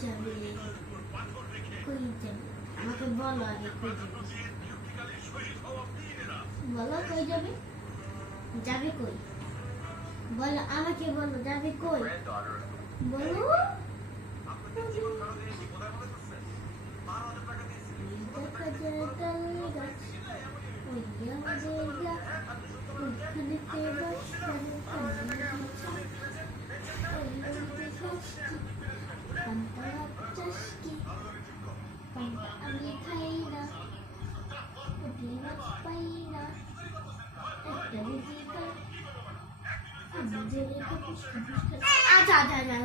যাবে কই যাবে আমাকে বলো আগে কই যাবে বলো কই যাবে যাবে কই বলো আমাকে বলো যাবে কই বলো দেখা যায় তাল গাছ ওই আমাদের গা ওইখানেতে বসবানো আমি খাই না উঠলে মাছ পাই না একটা রুটি খাই আচ্ছা আচ্ছা আচ্ছা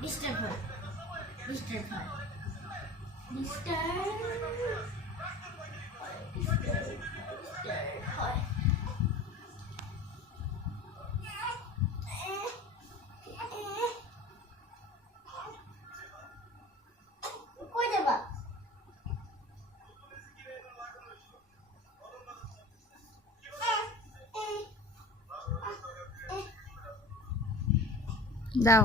ডিস্টার্ব হয় ডিস্টার্ব হয় ডিস্টার্ব হয় কই যাবা দাও